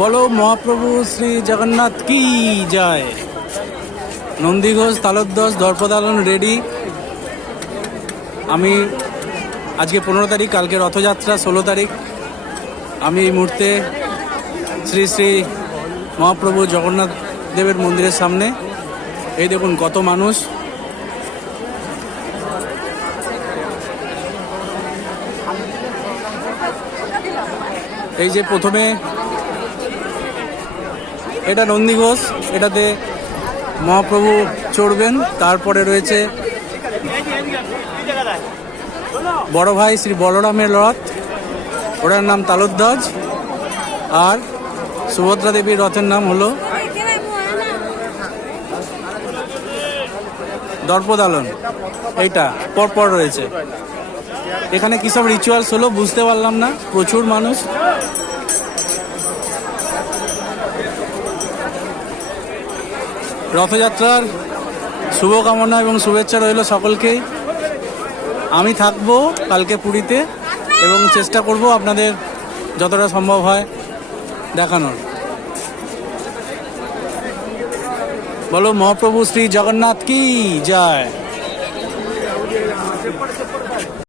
বলো মহাপ্রভু শ্রী জগন্নাথ কি যায়। নন্দীঘোষ তালব্যশ দর্পদালন রেডি। আমি আজকে 15 তারিখ, কালকে রথযাত্রা 16 তারিখ। আমি এই মুহূর্তে শ্রী শ্রী মহাপ্রভু জগন্নাথ দেবের মন্দিরের সামনে। এই দেখুন কত মানুষ। এই যে প্রথমে এটা নন্দীঘোষ, এটাতে মহাপ্রভু চড়বেন। তারপরে রয়েছে বড় ভাই শ্রী বলরামের রথ, ওটার নাম তালধ্বজ। আর সুভদ্রা দেবীর রথের নাম হলো দর্পদালন। এইটা পরপর রয়েছে। এখানে কি সব রিচুয়ালস হলো বুঝতে পারলাম না, প্রচুর মানুষ। রথযাত্রার শুভকামনা এবং শুভেচ্ছা রইল সকলকেই। আমি থাকবো কালকে পুরীতে এবং চেষ্টা করব আপনাদের যতটা সম্ভব হয় দেখানোর। বলো মহাপ্রভু শ্রী জগন্নাথ কি যায়।